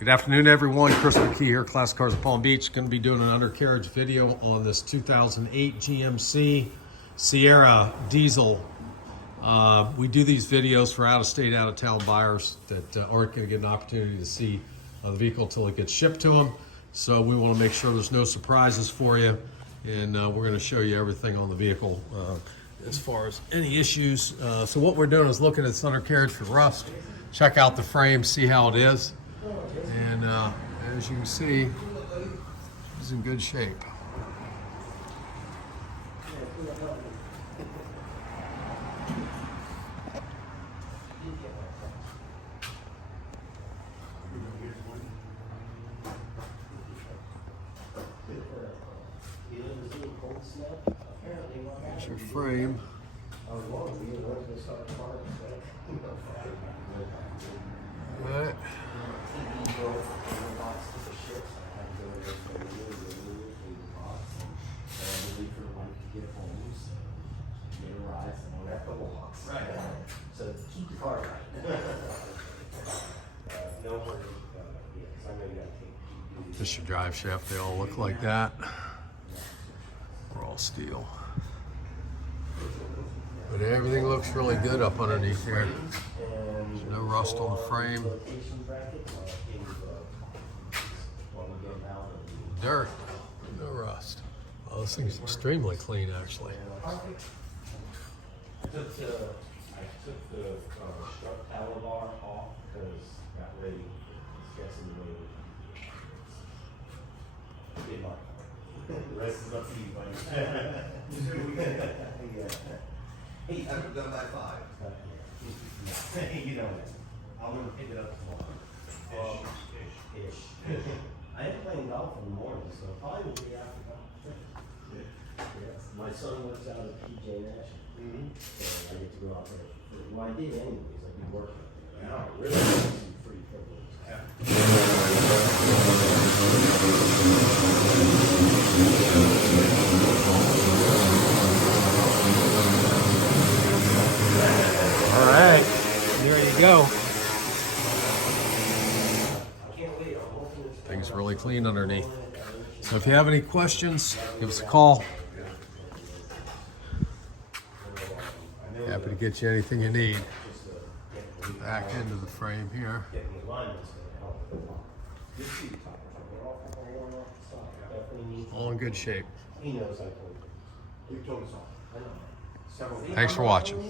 Good afternoon, everyone. Chris McKee here, Classic Cars of Palm Beach. Going to be doing an undercarriage video on this 2008 GMC Sierra diesel. We do these videos for out-of-state, out-of-town buyers that aren't going to get an opportunity to see the vehicle until it gets shipped to them. So we want to make sure there's no surprises for you, and we're going to show you everything on the vehicle as far as any issues. So what we're doing is looking at this undercarriage for rust, check out the frame, see how it is. And as you can see, it's in good shape. Here's your frame. All right. So keep the car right. No worries. I know you gotta take. This is your drive shaft. They all look like that. They're all steel. But everything looks really good up underneath here. There's no rust on the frame. Dirt, no rust. Oh, this thing's extremely clean, actually. I took the strut power bar off because I got ready. It's guessing the way it my car. The rest is up to you, buddy. Yeah. Hey, I haven't done by 5. You know, I'm gonna pick it up tomorrow. Ish. I am playing golf in the morning, so probably will be after golf. Yes. My son lives out at PJ National. So I get to go out there. Well, I did anyways. I do work. Now, really, some free privilege. All right, there you go. Thing's really clean underneath. So if you have any questions, give us a call. Happy to get you anything you need. Back into the frame here. All in good shape. He knows I told you. You've told us all. Thanks for watching.